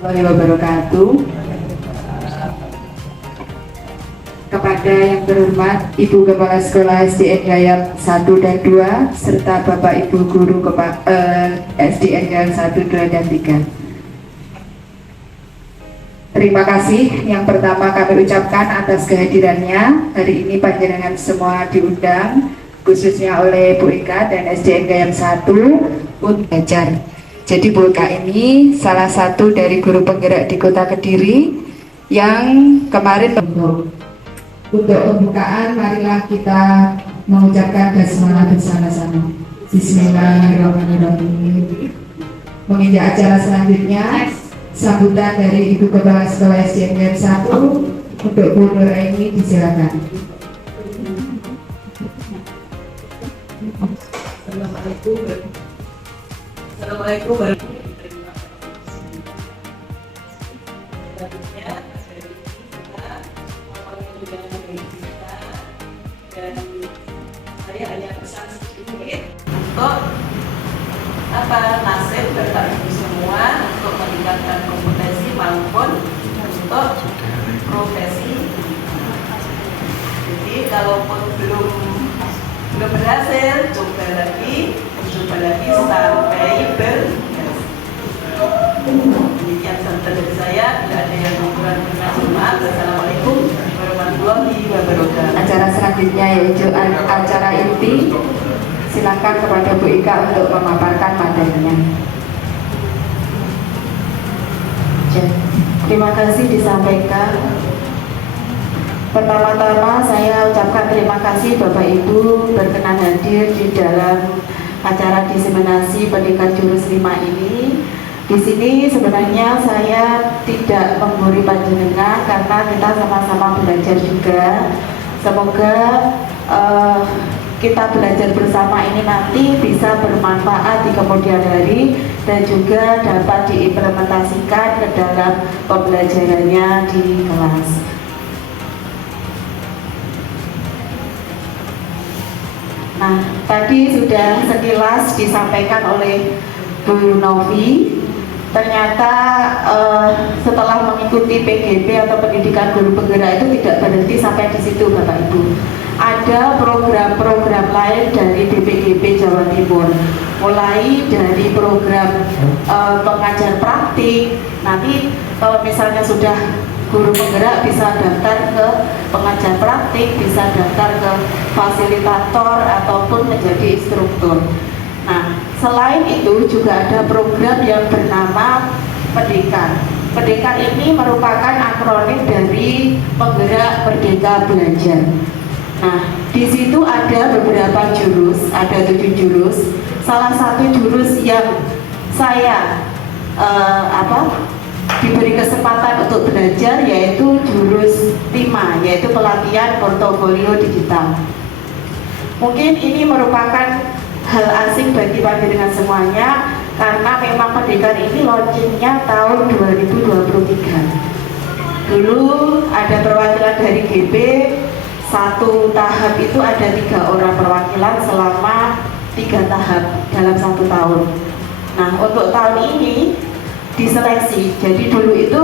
warahmatullahi wabarakatuh. Kepada yang terhormat Ibu Kepala Sekolah SDN Yayan 1 dan 2 serta Bapak Ibu Guru SDN Yayan 1, 2, dan 3. Terima kasih yang pertama kami ucapkan atas kehadirannya. Hari ini panjenengan semua diundang khususnya oleh Bu Eka dan SDN Yayan 1 untuk belajar. Jadi Bu Eka ini salah satu dari guru penggerak di Kota Kediri yang kemarin untuk pembukaan, marilah kita mengucapkan basmalah bersama-sama. Bismillahirrahmanirrahim. Menginjak acara selanjutnya, sambutan dari Ibu Kepala Sekolah SDN 1 untuk Bu Nuraini disilakan. Assalamualaikum warahmatullahi dan saya hanya pesan sedikit untuk nasib Bapak Ibu semua untuk meningkatkan kompetensi maupun untuk profesi. Jadi kalaupun belum berhasil, coba lagi sampai berhasil. Demikian sambutan dari saya. Bila ada yang kurang berkenan, maaf. Assalamualaikum warahmatullahi wabarakatuh. Acara selanjutnya yaitu acara inti. Silakan kepada Bu Ika untuk memaparkan materinya. Terima kasih disampaikan. Pertama-tama saya ucapkan terima kasih Bapak Ibu berkenan hadir di dalam acara diseminasi pendidikan jurus 5 ini. Di sini sebenarnya saya tidak menggurui panjenengan karena kita sama-sama belajar juga. Semoga kita belajar bersama ini nanti bisa bermanfaat di kemudian hari dan juga dapat diimplementasikan ke dalam pembelajarannya di kelas. Nah, tadi sudah sekilas disampaikan oleh Bu Novi. Ternyata setelah mengikuti PGP atau pendidikan guru penggerak itu tidak berhenti sampai di situ Bapak Ibu. Ada program-program lain dari BPGP Jawa Timur, mulai dari program pengajar praktik. Nanti kalau misalnya sudah guru penggerak bisa daftar ke pengajar praktik, bisa daftar ke fasilitator ataupun menjadi instruktur. Nah, selain itu juga ada program yang bernama Pendekan. Pendekan ini merupakan akronim dari Penggerak Merdeka Belajar. Nah, di situ ada beberapa jurus, ada 7 jurus. Salah satu jurus yang saya diberi kesempatan untuk belajar yaitu jurus 5, yaitu pelatihan portofolio digital. Mungkin ini merupakan hal asing bagi panjenengan semuanya karena memang pendidikan ini launchingnya tahun 2023. Dulu ada perwakilan dari GB, satu tahap itu ada 3 orang perwakilan selama 3 tahap dalam 1 tahun. Nah, untuk tahun ini diseleksi. Jadi dulu itu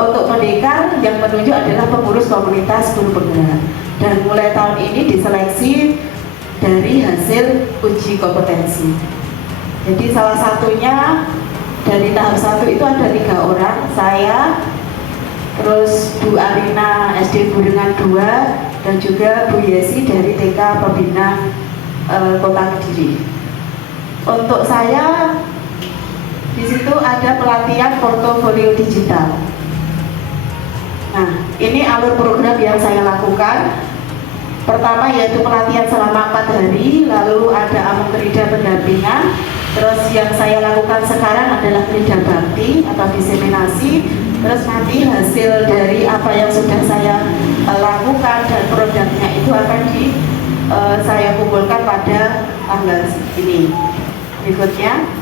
untuk pendekar yang menunjuk adalah pengurus komunitas guru penggerak, dan mulai tahun ini diseleksi dari hasil uji kompetensi. Jadi salah satunya dari tahap 1 itu ada 3 orang, saya, terus Bu Arina SD Burengan 2, dan juga Bu Yesi dari TK Pembina Kota Kediri. Untuk saya di situ ada pelatihan portofolio digital. Nah, ini alur program yang saya lakukan. Pertama yaitu pelatihan selama 4 hari, lalu ada amung kerida pendampingan. Terus yang saya lakukan sekarang adalah kerida bakti atau diseminasi. Terus nanti hasil dari apa yang sudah saya lakukan dan produknya itu akan saya kumpulkan pada tanggal ini. Berikutnya,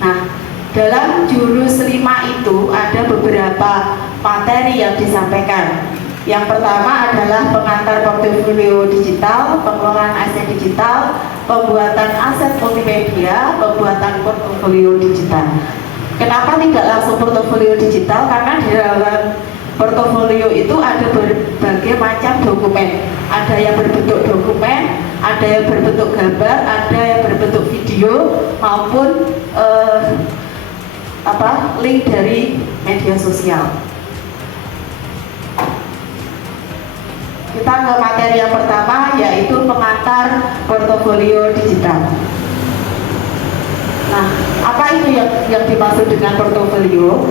nah, dalam jurus 5 itu ada beberapa materi yang disampaikan. Yang pertama adalah pengantar portofolio digital, pengelolaan aset digital, pembuatan aset multimedia, pembuatan portofolio digital. Kenapa tidak langsung portofolio digital? Karena di dalam portofolio itu ada berbagai macam dokumen. Ada yang berbentuk dokumen, ada yang berbentuk gambar, ada yang berbentuk video maupun link dari media sosial. Kita ke materi yang pertama, yaitu pengantar portofolio digital. Nah, apa itu yang dimaksud dengan portofolio?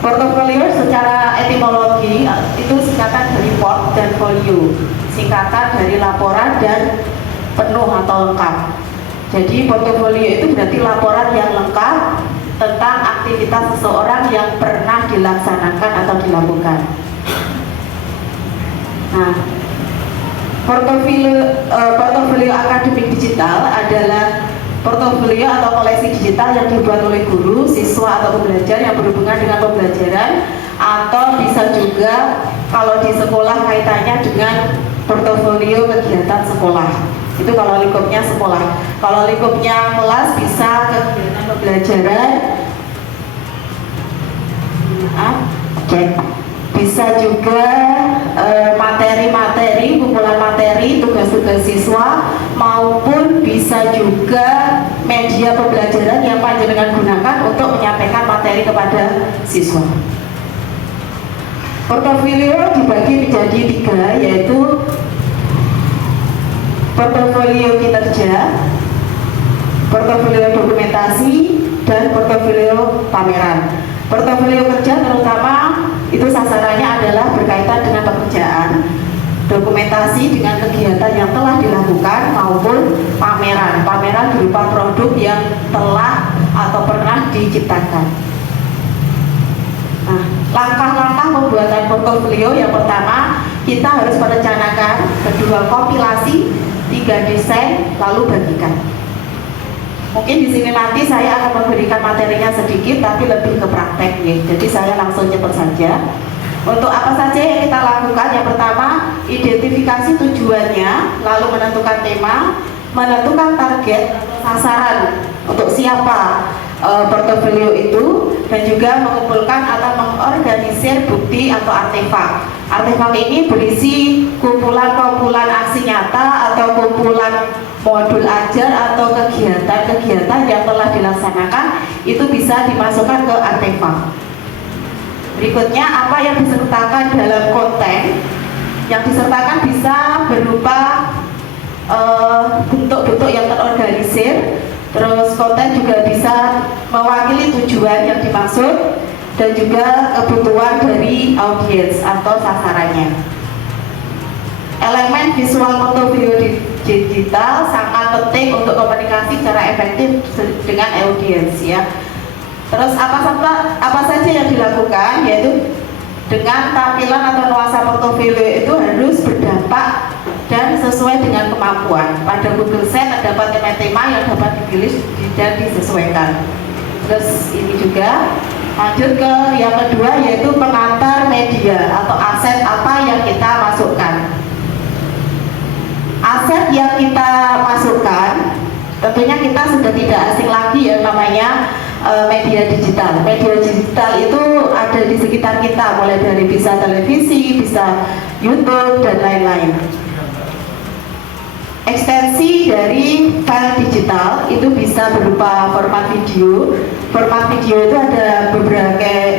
Portofolio secara etimologi itu singkatan dari port dan folio, singkatan dari laporan dan penuh atau lengkap. Jadi portofolio itu berarti laporan yang lengkap tentang aktivitas seseorang yang pernah dilaksanakan atau dilakukan. Nah, portofolio akademik digital adalah portofolio atau koleksi digital yang dibuat oleh guru, siswa atau pembelajar yang berhubungan dengan pembelajaran, atau bisa juga kalau di sekolah kaitannya dengan portofolio kegiatan sekolah. Itu kalau lingkupnya sekolah. Kalau lingkupnya kelas bisa kegiatan pembelajaran, bisa juga materi-materi, kumpulan materi, tugas-tugas siswa, maupun bisa juga media pembelajaran yang panjenengan gunakan untuk menyampaikan materi kepada siswa. Portofolio dibagi menjadi 3, yaitu portofolio kinerja, portofolio dokumentasi, dan portofolio pameran. Portofolio kerja terutama itu sasarannya adalah berkaitan dengan pekerjaan, dokumentasi dengan kegiatan yang telah dilakukan, maupun pameran. Pameran berupa produk yang telah atau pernah diciptakan. Nah, langkah-langkah pembuatan portofolio yang pertama, kita harus merencanakan, kedua kompilasi, 3 desain, lalu bagikan. Mungkin di sini nanti saya akan memberikan materinya sedikit, tapi lebih ke praktek ya. Jadi saya langsung cepat saja. Untuk apa saja yang kita lakukan? Yang pertama, identifikasi tujuannya, lalu menentukan tema, menentukan target, sasaran untuk siapa portofolio itu, dan juga mengumpulkan atau mengorganisir bukti atau artefak. Artefak ini berisi kumpulan-kumpulan aksi nyata atau kumpulan modul ajar atau kegiatan-kegiatan yang telah dilaksanakan, itu bisa dimasukkan ke artefak. Berikutnya, apa yang disertakan dalam konten? Yang disertakan bisa berupa bentuk-bentuk yang terorganisir. Terus konten juga bisa mewakili tujuan yang dimaksud dan juga kebutuhan dari audiens atau sasarannya. Elemen visual portofolio digital sangat penting untuk komunikasi secara efektif dengan audiens ya. Terus apa saja yang dilakukan, yaitu dengan tampilan atau nuansa portofolio itu harus berdampak dan sesuai dengan kemampuan. Pada Google Sheet terdapat tema-tema yang dapat dipilih dan disesuaikan. Terus ini juga lanjut ke yang kedua, yaitu pengantar media atau aset apa yang kita masukkan. Aset yang kita masukkan, tentunya kita sudah tidak asing lagi yang namanya media digital. Media digital itu ada di sekitar kita, mulai dari bisa televisi, bisa YouTube, dan lain-lain. Ekstensi dari file digital itu bisa berupa format video. Format video itu ada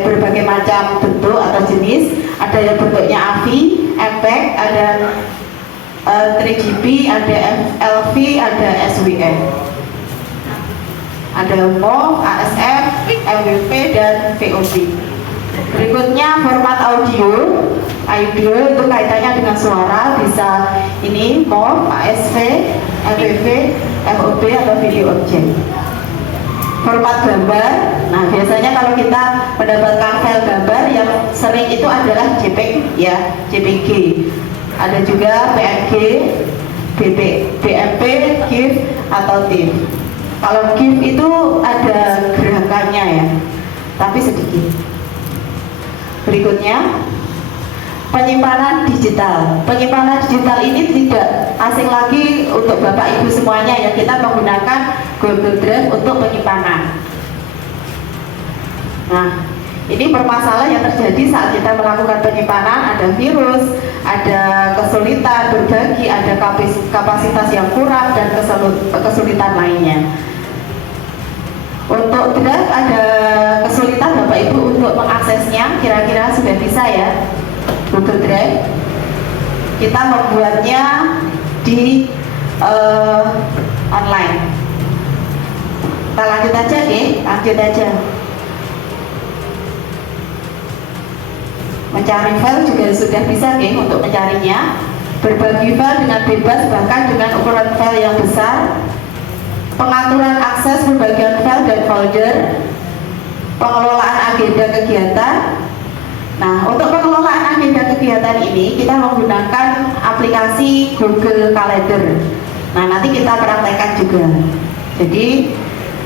berbagai macam bentuk atau jenis. Ada yang bentuknya AVI, MPEG, ada 3GP, ada LV, ada SWF. Ada MOV, ASF, MWP, dan VOD. Berikutnya format audio. Audio itu kaitannya dengan suara, bisa ini MOV, ASV, MWV, FOB atau video object. Format gambar, nah biasanya kalau kita mendapatkan file gambar yang sering itu adalah JPEG ya, JPG. Ada juga PNG, BMP, GIF atau TIFF. Kalau GIF itu ada gerakannya ya, tapi sedikit. Berikutnya, penyimpanan digital. Penyimpanan digital ini tidak asing lagi untuk Bapak Ibu semuanya ya. Kita menggunakan Google Drive untuk penyimpanan. Nah, ini permasalahan yang terjadi saat kita melakukan penyimpanan, ada virus, ada kesulitan berbagi, ada kapasitas yang kurang, dan kesulitan lainnya. Untuk drive ada kesulitan Bapak Ibu untuk mengaksesnya, kira-kira sudah bisa ya Google Drive. Kita membuatnya di online. Kita lanjut aja lanjut aja. Mencari file juga sudah bisa untuk mencarinya. Berbagi file dengan bebas, bahkan dengan ukuran file yang besar. Pengaturan akses pembagian file dan folder. Pengelolaan agenda kegiatan. Nah, untuk pengelolaan agenda kegiatan ini kita menggunakan aplikasi Google Calendar. Nah, nanti kita praktekkan juga. Jadi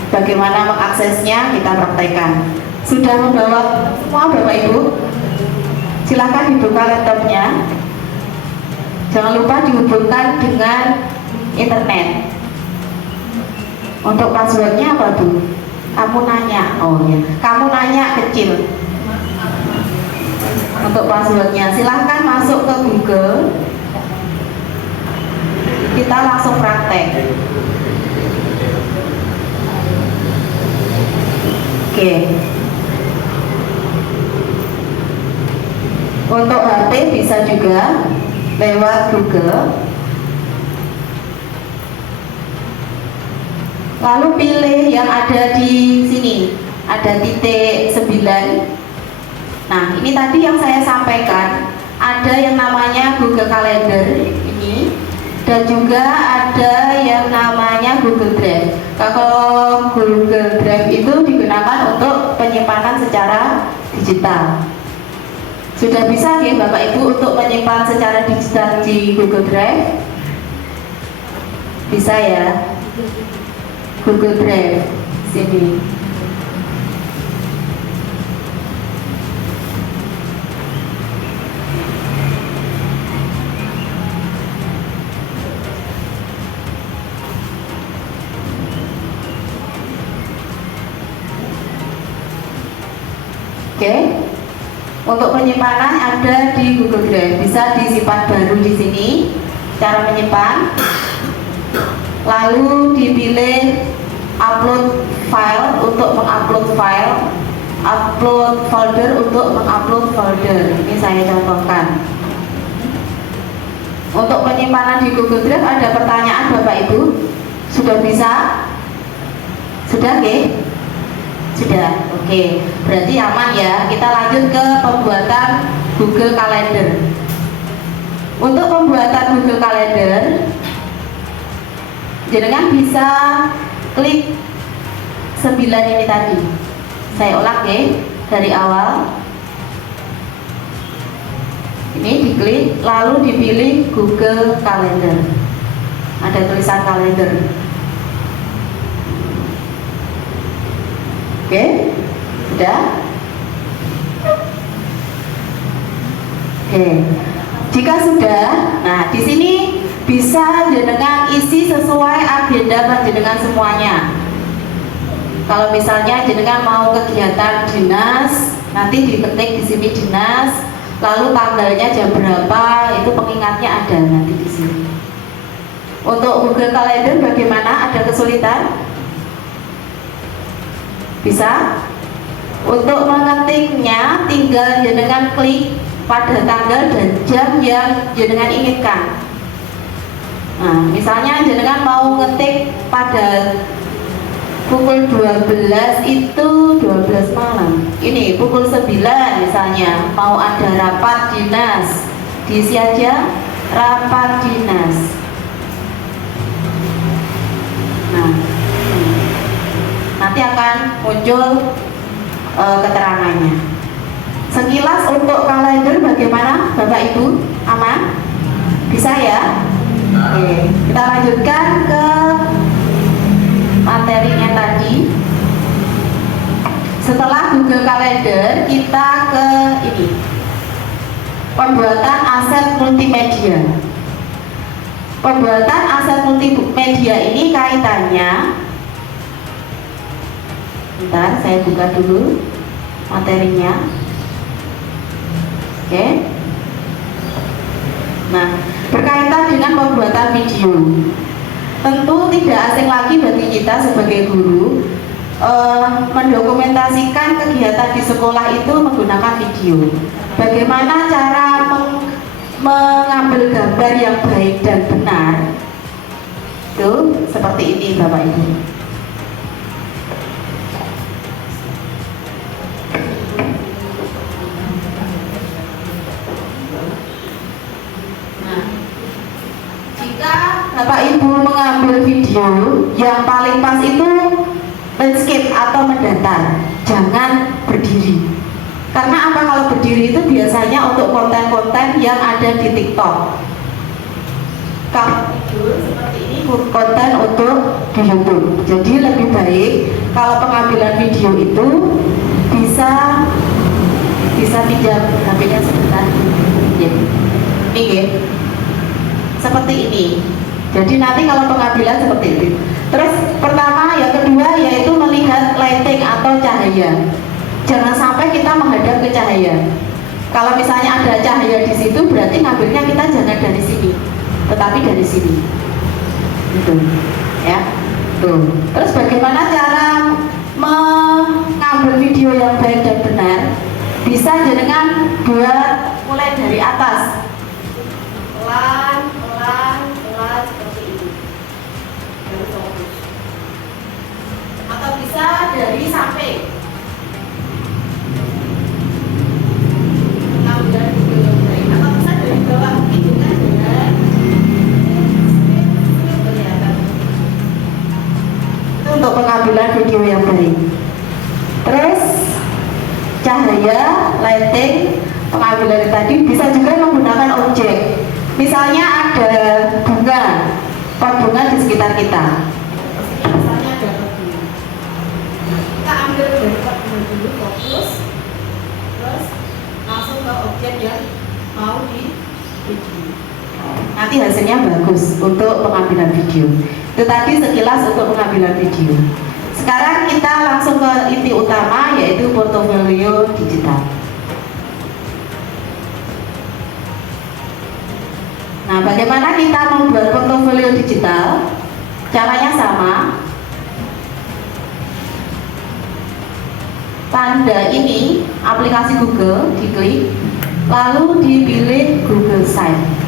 bagaimana mengaksesnya kita praktekkan. Sudah membawa semua Bapak Ibu? Silahkan dibuka laptopnya. Jangan lupa dihubungkan dengan internet. Untuk passwordnya apa Bu? Kamu nanya. Oh ya, kamu nanya kecil. Untuk passwordnya silahkan masuk ke Google. Kita langsung praktek. Oke. Untuk HP bisa juga lewat Google. Lalu pilih yang ada di sini, ada titik 9. Nah, ini tadi yang saya sampaikan, ada yang namanya Google Calendar ini, dan juga ada yang namanya Google Drive. Kalau Google Drive itu digunakan untuk penyimpanan secara digital. Sudah bisa ya Bapak Ibu untuk menyimpan secara digital di Google Drive? Bisa ya? Google Drive sini. Oke. Untuk penyimpanan ada di Google Drive, bisa disimpan baru di sini. Cara menyimpan, lalu dipilih upload file untuk mengupload file, upload folder untuk mengupload folder. Ini saya contohkan. Untuk penyimpanan di Google Drive ada pertanyaan Bapak Ibu? Sudah bisa? Sudah oke? Sudah, oke. Berarti aman ya. Kita lanjut ke pembuatan Google Calendar. Untuk pembuatan Google Calendar, jenengan bisa klik 9 ini tadi. Saya ulang ya dari awal. Ini diklik, lalu dipilih Google Calendar. Ada tulisan kalender. Oke, sudah. Oke, jika sudah, nah di sini bisa jenengan isi sesuai agenda panjenengan semuanya. Kalau misalnya jenengan mau kegiatan dinas, nanti diketik di sini dinas, lalu tanggalnya jam berapa, itu pengingatnya ada nanti di sini. Untuk Google Calendar bagaimana? Ada kesulitan? Bisa? Untuk mengetiknya tinggal jenengan klik pada tanggal dan jam yang jenengan inginkan. Nah, misalnya jenengan mau ngetik pada pukul 12 itu 12 malam. Ini pukul 9 misalnya mau ada rapat dinas. Diisi aja rapat dinas. Nah, nanti akan muncul keterangannya. Sekilas untuk kalender bagaimana Bapak Ibu? Aman? Bisa ya? Oke, kita lanjutkan ke materinya tadi. Setelah Google Calendar, kita ke ini, pembuatan aset multimedia. Pembuatan aset multimedia ini kaitannya, bentar saya buka dulu. materinya. Oke. Nah, berkaitan dengan pembuatan video, tentu tidak asing lagi bagi kita sebagai guru mendokumentasikan kegiatan di sekolah itu menggunakan video. Bagaimana cara mengambil gambar yang baik dan benar? Itu seperti ini Bapak Ibu. Nah, jika Bapak Ibu mengambil video, yang paling pas itu landscape atau mendatar, jangan berdiri. Karena apa? Kalau berdiri itu biasanya untuk konten-konten yang ada di TikTok. Kalau video seperti ini konten untuk di YouTube. Jadi lebih baik kalau pengambilan video itu bisa pinjam HP-nya sebentar. Ya. Ini ya. Seperti ini. Jadi nanti kalau pengambilan seperti ini. Terus pertama, yang kedua yaitu melihat lighting atau cahaya. Jangan sampai kita menghadap ke cahaya. Kalau misalnya ada cahaya di situ, berarti ngambilnya kita jangan dari sini, tetapi dari sini. Gitu, ya. Tuh. Terus bagaimana cara mengambil video yang baik dan benar? Bisa dengan buat mulai dari atas, pelan, seperti ini. Atau bisa dari samping. Untuk pengambilan video yang baik. Terus cahaya, lighting, pengambilan tadi bisa juga menggunakan objek. Misalnya ada pot bunga di sekitar kita. Misalnya ada pot bunga. Kita ambil dari pot bunga dulu, fokus, terus langsung ke objek yang mau di video. Nanti hasilnya bagus untuk pengambilan video. Itu tadi sekilas untuk pengambilan video. Sekarang kita langsung ke inti utama, yaitu portofolio digital. Nah, bagaimana kita membuat portofolio digital? Caranya sama. Tanda ini aplikasi Google, diklik, lalu dipilih Google Site.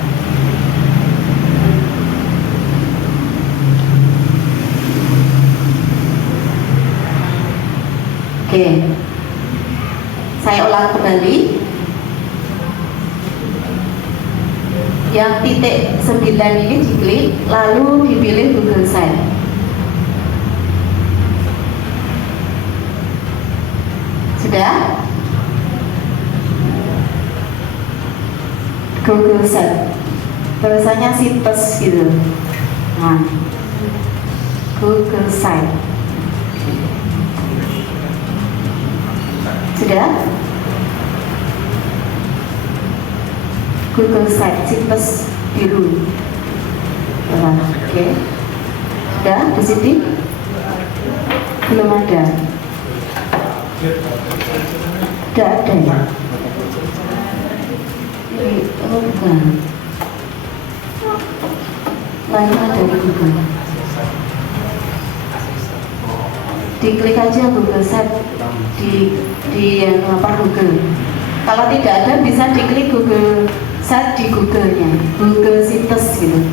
Oke, saya ulang kembali. Yang titik 9 ini diklik, lalu dipilih Google Site. Sudah? Google Site, tulisannya situs gitu. Nah, Google Site. Sudah? Google Site, situs biru. Oke. Sudah di sini? Belum ada. Tidak ada ya? Oh bukan. Lain ada di Google. Diklik aja Google Site di Google. Kalau tidak ada bisa diklik Google Site di Google-nya, Google situs gitu.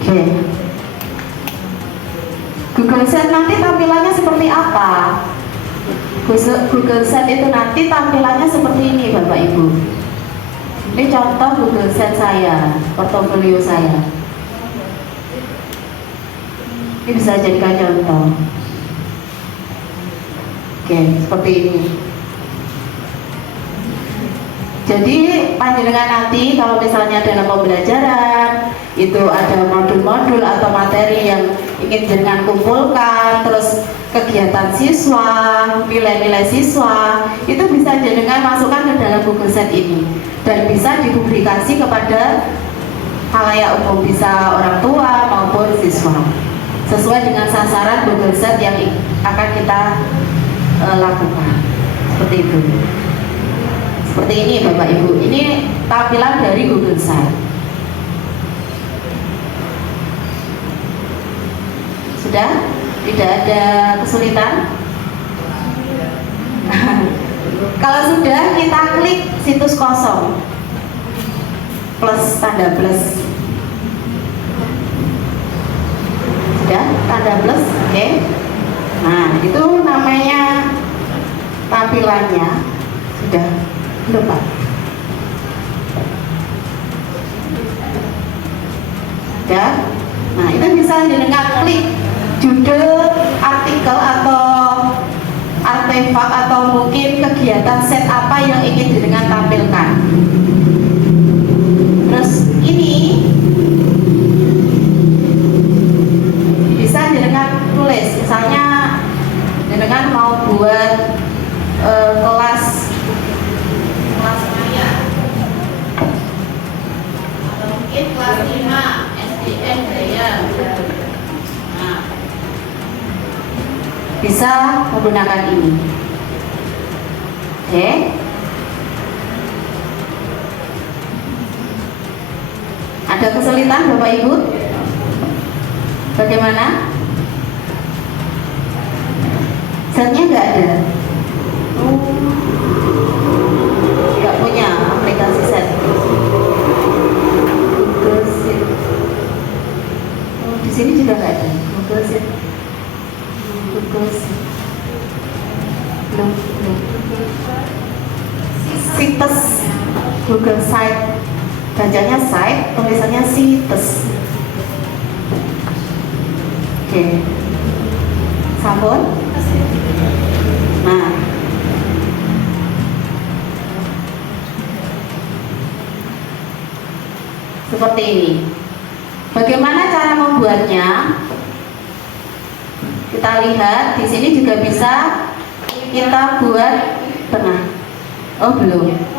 Oke. Google Site nanti tampilannya seperti apa? Google Site itu nanti tampilannya seperti ini Bapak Ibu. Ini contoh Google Site saya, portofolio saya. Ini bisa jadikan contoh. Oke, seperti ini. Jadi panjenengan nanti kalau misalnya dalam pembelajaran itu ada modul-modul atau materi yang ingin jenengan kumpulkan, terus kegiatan siswa, nilai-nilai siswa, itu bisa jenengan masukkan ke dalam Google Site ini dan bisa dipublikasi kepada khalayak umum, bisa orang tua maupun siswa. sesuai dengan sasaran Google Search yang akan kita lakukan. Seperti itu. Seperti ini Bapak Ibu. Ini tampilan dari Google Search. Sudah? Tidak ada kesulitan? Kalau sudah, kita klik situs kosong plus, tanda plus. Sudah, tanda plus, oke. Nah, itu namanya tampilannya. Sudah, belum Pak? Sudah. Nah, itu bisa dengan klik judul artikel atau artefak atau mungkin kegiatan set apa yang ingin jenengan tampilkan. Terus ini bisa jenengan tulis, misalnya jenengan mau buat kelas maya atau mungkin kelas 5 SDN Jaya. Nah, bisa menggunakan ini. Oke. Ada kesulitan Bapak Ibu? Bagaimana? Setnya nggak ada. Nggak punya aplikasi set. Google Sheet. Di sini juga nggak ada. Google Sheet. Google Sheet. Belum. Situs Google Site. Bacanya site, tulisannya situs. Oke. Sampun. Nah, seperti ini. Bagaimana cara membuatnya? Kita lihat di sini juga bisa kita buat tengah. Oh belum.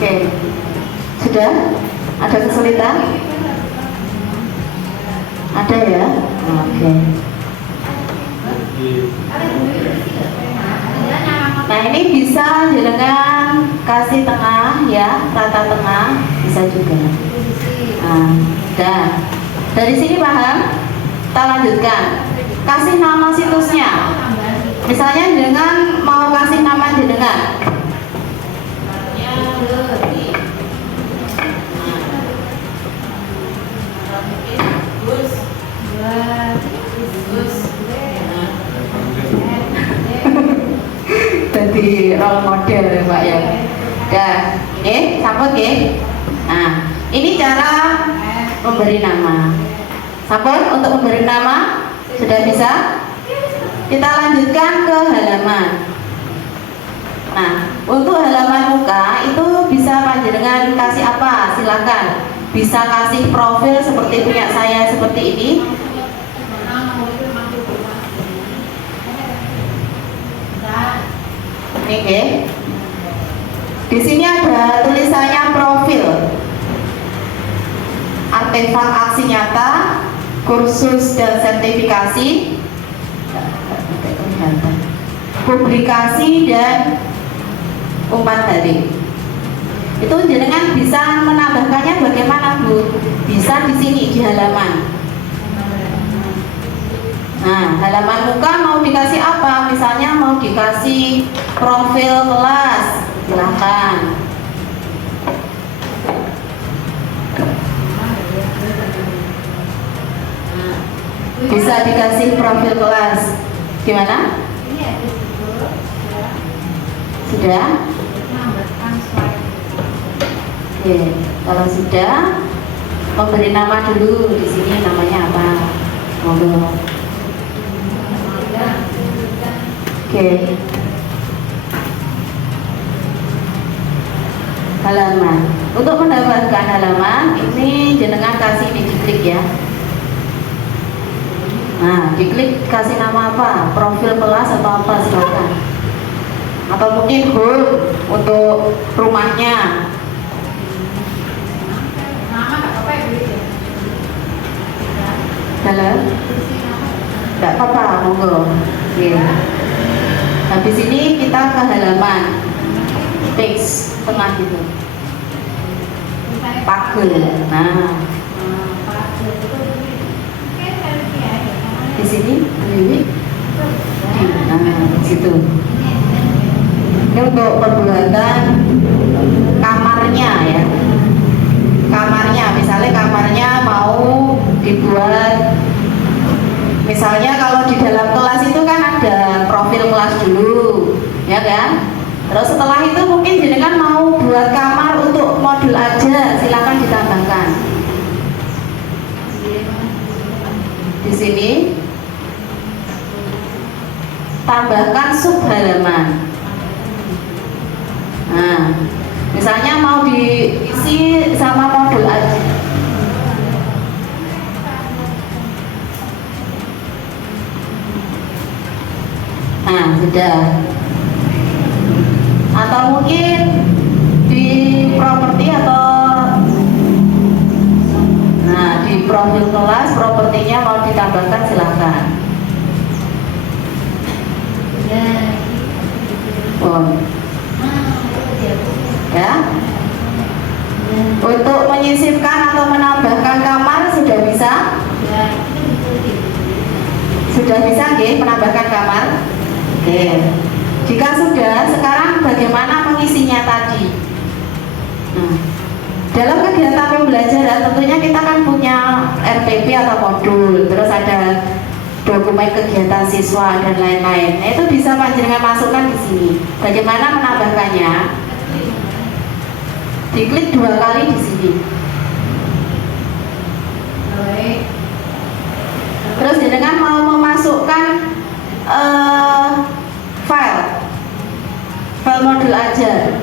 Oke, sudah? Ada kesulitan? Ada ya? Oke. Nah ini bisa jenengan kasih tengah ya, rata tengah bisa juga. Nah, dan dari sini paham? Kita lanjutkan. Kasih nama situsnya. Misalnya jenengan mau kasih nama jenengan. Jadi role model ya Pak ya. Dan sampun nggih. Nah, ini cara memberi nama. Sampun untuk memberi nama sudah bisa. Kita lanjutkan ke halaman. Nah, untuk halaman muka itu bisa panjenengan kasih apa? Silakan. Bisa kasih profil seperti punya saya seperti ini. Oke. Di sini ada tulisannya profil. artefak aksi nyata, kursus dan sertifikasi, publikasi dan umpan balik. Itu jenengan bisa menambahkannya bagaimana, Bu? Bisa di sini di halaman. Nah, halaman muka mau dikasih apa? Misalnya mau dikasih profil kelas, silahkan. Bisa dikasih profil kelas. Gimana? Sudah? Oke, kalau sudah, memberi nama dulu. Di sini namanya apa? Monggo. Oke. Halaman. Untuk mendapatkan halaman, ini jenengan kasih ini diklik ya. Nah, diklik kasih nama apa? Profil kelas atau apa, silakan. Atau mungkin home untuk rumahnya. Dalam? Tidak apa-apa, monggo. Oke. Habis ini kita ke halaman teks tengah gitu. Pager. Nah, di sini ini di situ. Ini untuk perbuatan kamarnya ya. Kamarnya, misalnya kamarnya mau dibuat, misalnya kalau di dalam kelas itu kan ada profil kelas dulu, ya kan? Terus setelah itu mungkin jenengan mau buat kamar untuk modul aja, silakan ditambahkan. Di sini tambahkan sub halaman. Nah, misalnya mau diisi sama modul aja. Nah, sudah. Atau mungkin di properti atau nah di profil kelas propertinya mau ditambahkan silahkan. Oh. Ya. Untuk menyisipkan atau menambahkan kamar sudah bisa? Sudah bisa nggih menambahkan kamar? Oke. Jika sudah, sekarang bagaimana mengisinya tadi? Nah, dalam kegiatan pembelajaran tentunya kita kan punya RPP atau modul, terus ada dokumen kegiatan siswa dan lain-lain. Nah, itu bisa panjenengan masukkan di sini. Bagaimana menambahkannya? Diklik 2 kali di sini. Terus jenengan mau memasukkan file modul aja.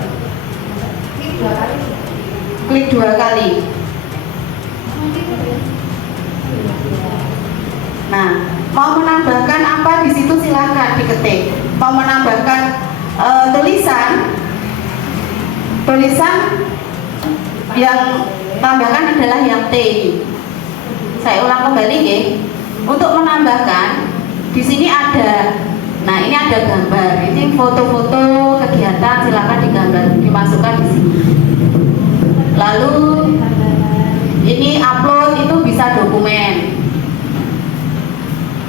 Klik 2 kali. Nah, mau menambahkan apa di situ silahkan diketik. Mau menambahkan tulisan yang tambahkan adalah yang T. Saya ulang kembali ya. Untuk menambahkan di sini ada, nah ini ada gambar. Ini foto-foto kegiatan silakan dimasukkan di sini. Lalu ini upload itu bisa dokumen.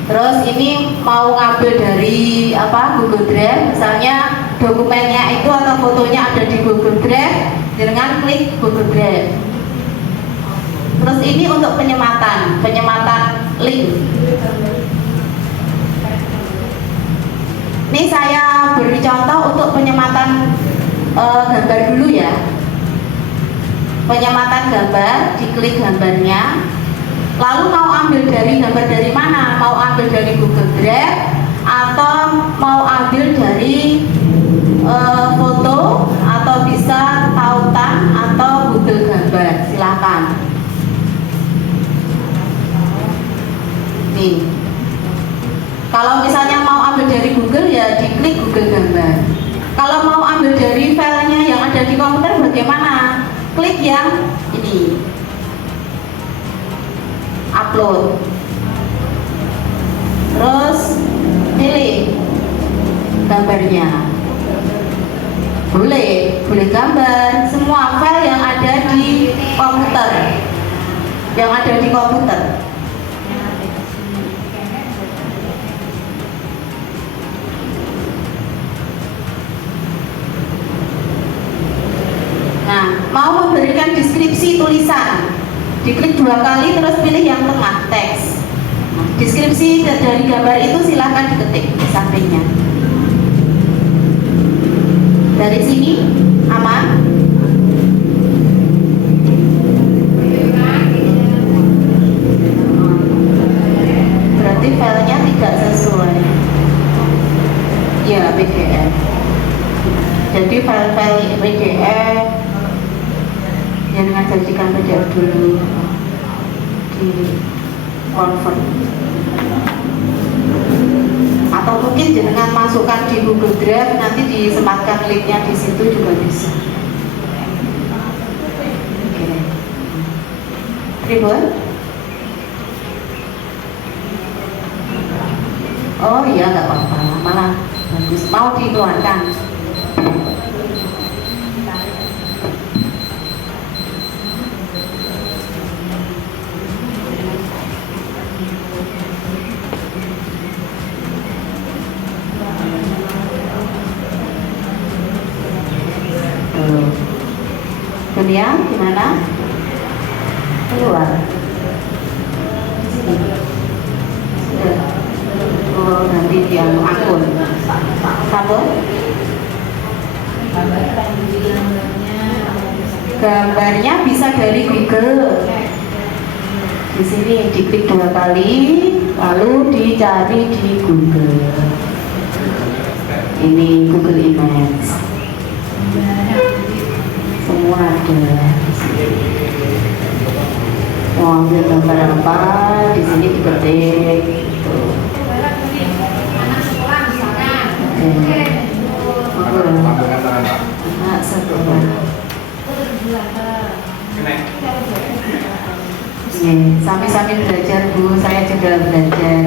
Terus ini mau ngambil dari Google Drive, misalnya dokumennya itu atau fotonya ada di Google Drive, dengan klik Google Drive. Terus ini untuk penyematan link. Ini saya beri contoh untuk penyematan gambar dulu ya. Penyematan gambar, diklik gambarnya. Lalu mau ambil dari gambar dari mana? Mau ambil dari Google Drive atau mau ambil dari foto atau bisa tautan atau Google Gambar, silakan. Nih, kalau misalnya mau ambil dari Google ya diklik Google Gambar. Kalau mau ambil dari filenya yang ada di komputer bagaimana? Klik yang ini. upload. Terus pilih gambarnya. Boleh gambar semua file yang ada di komputer. Nah, mau memberikan deskripsi tulisan, diklik 2 kali terus pilih yang tengah teks. Deskripsi dari gambar itu silahkan diketik di sampingnya. Dari sini aman. Berarti filenya tidak sesuai. Ya, PDF. Jadi file-file PDF jangan jadikan PDF dulu, di convert. Atau mungkin jangan masukkan di Google Drive, nanti disematkan linknya di situ juga bisa. Oke. Ribut? Oh iya, nggak apa-apa, malah bagus. Mau dikeluarkan? Dunia gimana? Keluar. Sini. Sudah. Oh, nanti dia akun. Sabun. Gambarnya bisa dari Google. Di sini diklik 2 kali, lalu dicari di Google. Ini Google Image. Semua ada. Mau ambil gambar apa? Di sini diketik. Anak sekolah. Sambil-sambil belajar Bu, saya juga belajar.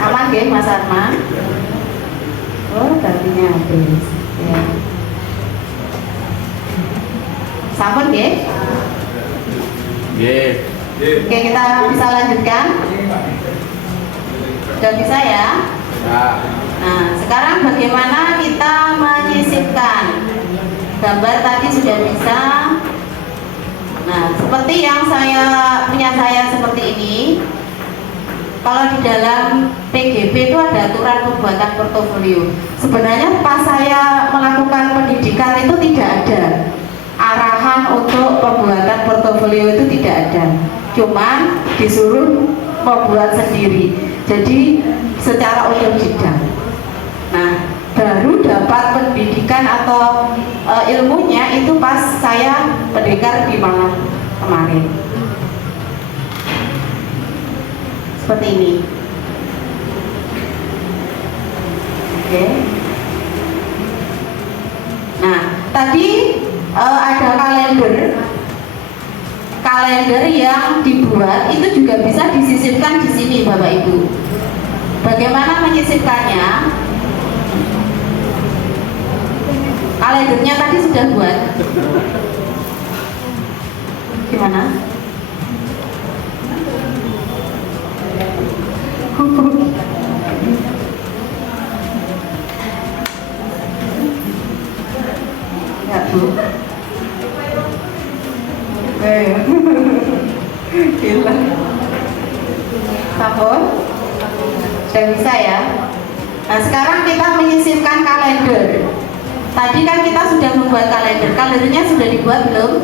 Aman ya Mas Arman? Oh, baterainya habis. Ya. Sampun ya? Oke, kita bisa lanjutkan. Sudah bisa ya? Nah, sekarang bagaimana kita menyisipkan? Gambar tadi sudah bisa. Nah, seperti yang punya saya seperti ini. Kalau di dalam PGP itu ada aturan pembuatan portofolio. Sebenarnya pas saya melakukan pendidikan itu tidak ada arahan untuk pembuatan portofolio, itu tidak ada. Cuman disuruh membuat sendiri. Jadi secara otodidak. Nah, baru dapat pendidikan atau ilmunya itu pas saya pendekar di Malang kemarin. Seperti ini. Oke. Nah, tadi ada kalender yang dibuat itu juga bisa disisipkan di sini Bapak Ibu. Bagaimana menyisipkannya? Kalendernya tadi sudah buat. Gimana? Ya Bu. Gila. Sabun. Sudah bisa ya. Nah, sekarang kita menyisipkan kalender. Tadi kan kita sudah membuat kalender. Kalendernya sudah dibuat belum?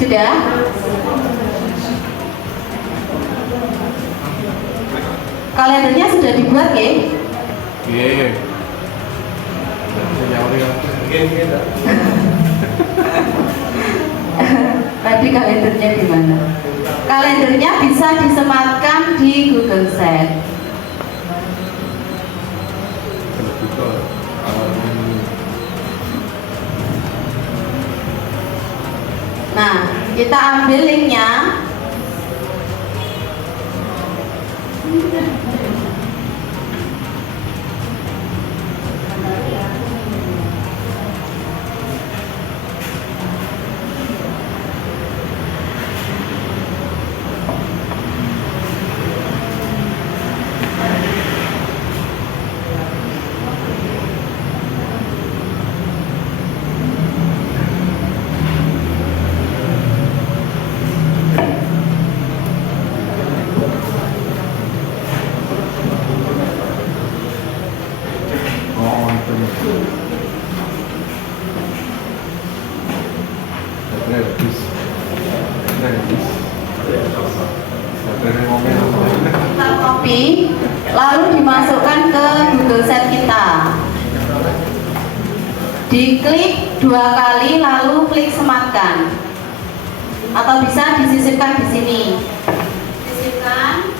Sudah? Kalendernya sudah dibuat ya? Iya. Tadi kalendernya di mana? Kalendernya bisa disematkan di Google Sheet. Kita ambil linknya. Kita copy, lalu dimasukkan ke Google Sheet kita. Diklik 2 kali, lalu klik sematkan. Atau bisa disisipkan di sini. Sisipkan,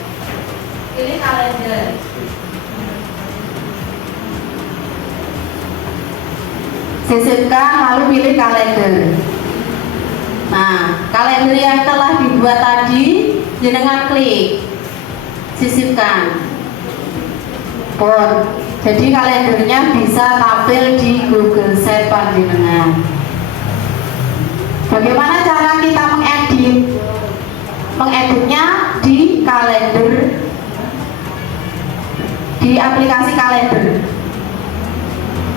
pilih kalender. Sisipkan, lalu pilih kalender. Nah, kalender yang telah dibuat tadi, jenengan klik, sisipkan. Pun, jadi kalendernya bisa tampil di Google Sheet panjenengan. Bagaimana cara kita mengedit? Mengeditnya di kalender, di aplikasi kalender,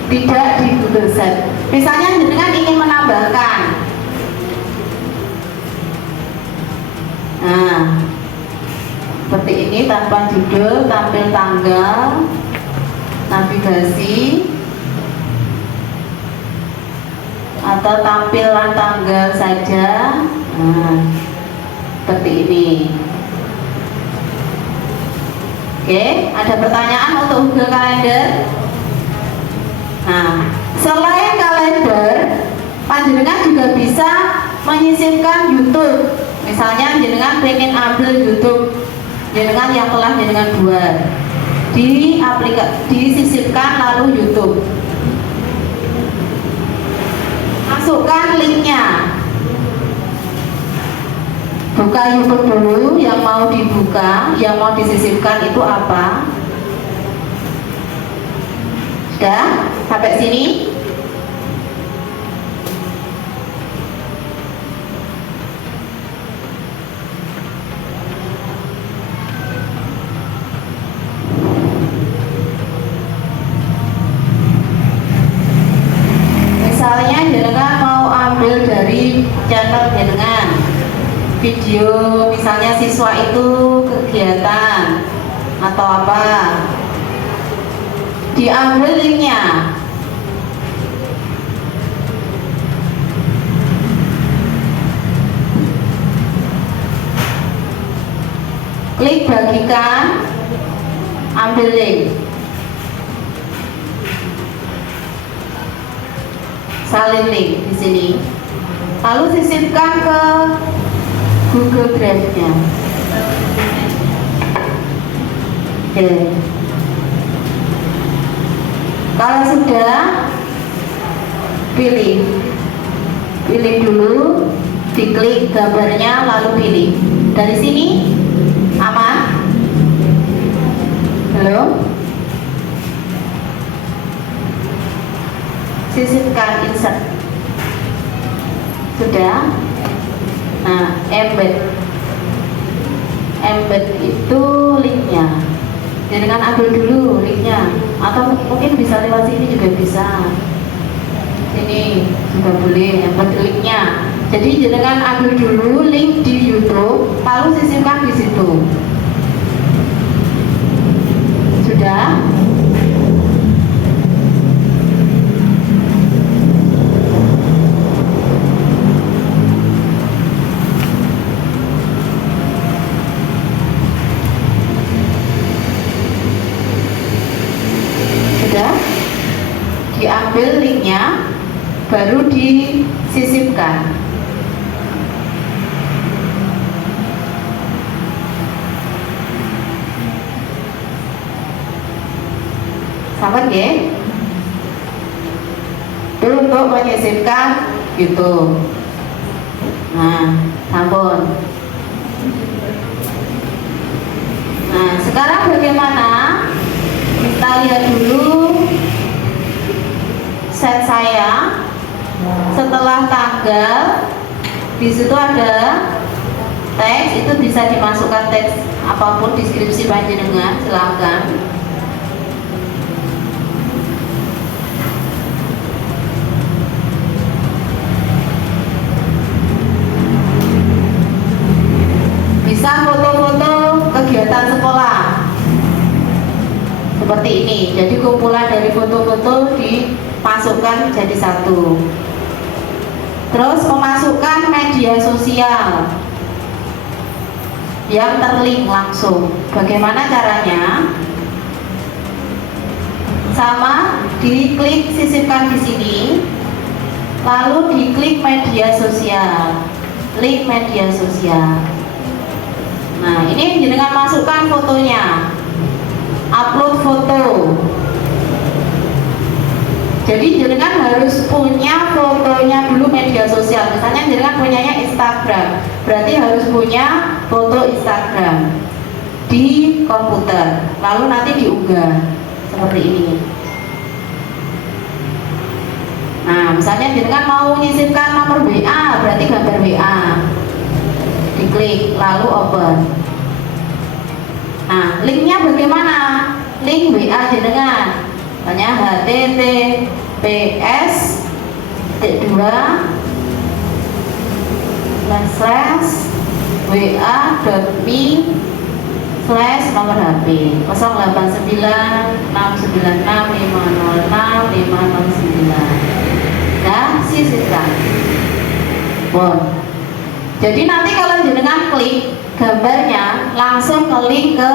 tidak di Google Sheet. Misalnya jenengan ingin menambahkan. Nah, seperti ini tanpa judul, tampil tanggal, navigasi, atau tampilan tanggal saja. Nah, seperti ini. Oke, ada pertanyaan untuk Google Calendar? Nah, selain kalender, panjenengan juga bisa menyisipkan YouTube. Misalnya jenengan pengen ambil YouTube jenengan yang telah jenengan buat, disisipkan lalu YouTube. Masukkan linknya. Buka YouTube dulu, yang mau dibuka, yang mau disisipkan itu apa? Sudah? Sampai sini? Misalnya jenengan mau ambil dari channel jenengan video, misalnya siswa itu kegiatan atau apa, diambil linknya, klik bagikan, ambil link, salin link di sini, lalu sisipkan ke Google Drive-nya. Oke. Kalau sudah, pilih dulu, diklik gambarnya, lalu pilih. Dari sini aman? Halo? Sisipkan, insert. Sudah? Nah, embed itu linknya. Jangan ambil dulu linknya, atau mungkin bisa lewat sini juga bisa. Ini juga boleh embed linknya. Jadi jangan ambil dulu link di YouTube, lalu sisipkan di situ. Sudah? Diambil linknya, baru disisipkan. Sama ya? Itu untuk menyisipkan YouTube. Nah, sampun. Nah, sekarang bagaimana? Kita lihat dulu set saya. Setelah tanggal, di situ ada teks, itu bisa dimasukkan teks apapun deskripsi panjenengan, silakan. Bisa foto-foto kegiatan sekolah seperti ini. Jadi kumpulan dari foto-foto dimasukkan jadi satu. Terus memasukkan media sosial yang terlink langsung. Bagaimana caranya? Sama, diklik sisipkan di sini, lalu diklik media sosial, link media sosial. Nah, ini jenengan masukkan fotonya, upload foto. Jadi jenengan harus punya fotonya dulu media sosial. Misalnya jenengan punyanya Instagram, berarti harus punya foto Instagram di komputer, lalu nanti diunggah seperti ini. Nah, misalnya jenengan mau menyisipkan nomor WA, berarti gambar WA, diklik lalu open. Nah, linknya bagaimana? Link WA jenengan, hanya https://wa.me/nomor HP 089696506509. Nah, sisipkan. Bon. Jadi nanti kalau jenengan klik gambarnya langsung ke link ke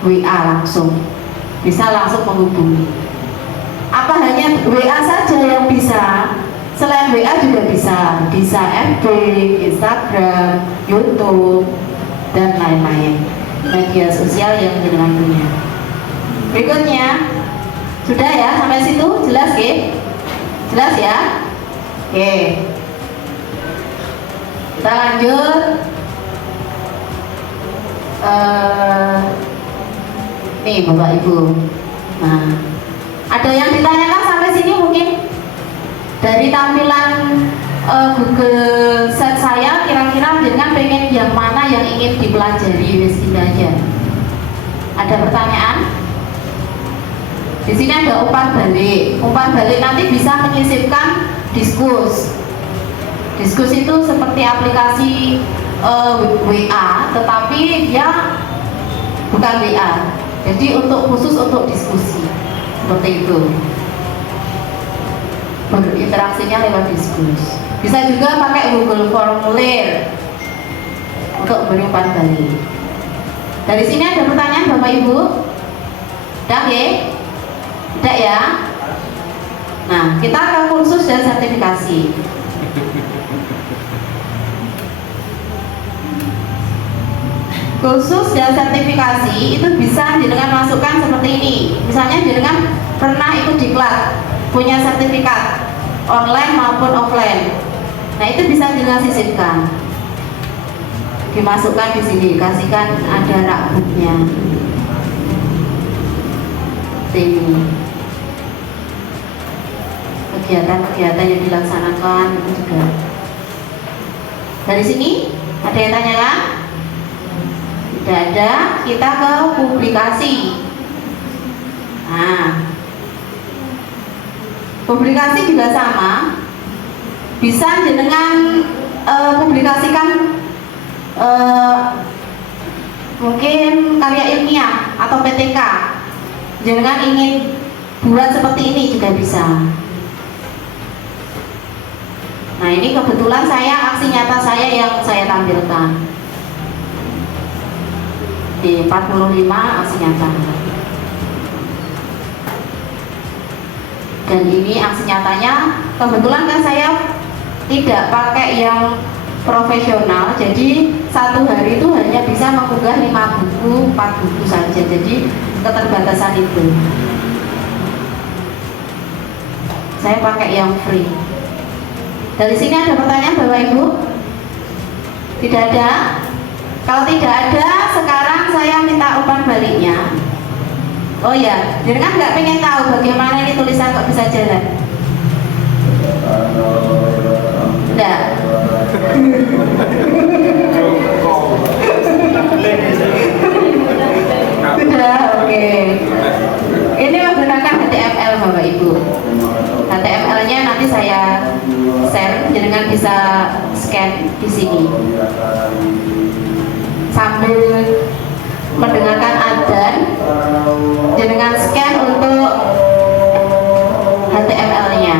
WA langsung. Bisa langsung menghubungi. Apa hanya WA saja yang bisa? Selain WA juga bisa FB, Instagram, YouTube, dan lain-lain media sosial yang jenengan punya. Berikutnya, sudah ya sampai situ jelas ya? Jelas ya? Oke. Kita lanjut. Nih Bapak Ibu. Nah, ada yang ditanyakan sampai sini mungkin? Dari tampilan Google Set saya, kira-kira jenengan pengen yang mana yang ingin dipelajari? Wis ini aja. Ada pertanyaan? Di sini ada umpan balik. Umpan balik nanti bisa menyisipkan diskus. Diskus itu seperti aplikasi WA, tetapi dia bukan WA. Jadi khusus untuk diskusi seperti itu. Berinteraksinya lewat diskus. Bisa juga pakai Google Formulir untuk beri umpan balik. Dari sini ada pertanyaan Bapak Ibu? Udah ya? Udah ya? Nah, kita ke kursus dan sertifikasi. Kursus dan sertifikasi itu bisa jenengan masukkan seperti ini. Misalnya jenengan pernah ikut diklat, punya sertifikat online maupun offline. Nah, itu bisa jenengan sisipkan. Dimasukkan di sini, kasihkan ada rakbooknya. Ini kegiatan-kegiatan yang dilaksanakan itu juga. Dari sini ada yang tanyakan? Tidak ada, kita ke publikasi. Nah, publikasi juga sama. Bisa jenengan publikasikan mungkin karya ilmiah atau PTK. Jenengan ingin buat seperti ini juga bisa. Nah, ini kebetulan saya aksi nyata saya yang saya tampilkan di 45 aksi nyata. Dan ini aksi nyatanya kebetulan kan saya tidak pakai yang profesional, jadi satu hari itu hanya bisa mengunggah 5 buku, 4 buku saja. Jadi keterbatasan itu saya pakai yang free. Dari sini ada pertanyaan Bapak Ibu? Tidak ada? Kalau tidak ada, sekarang saya minta umpan baliknya. Oh ya, jenengan nggak pengen tahu bagaimana ini tulisan kok bisa jalan? Enggak. Sudah, oke. Ini menggunakan HTML Bapak Ibu. HTML-nya nanti saya share, jenengan bisa scan di sini. Sambil mendengarkan adzan, jenengan scan untuk HTML-nya.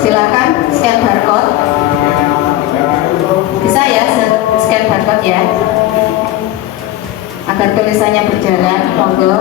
Silakan scan barcode. Bisa ya scan barcode ya, agar tulisannya berjalan. Monggo.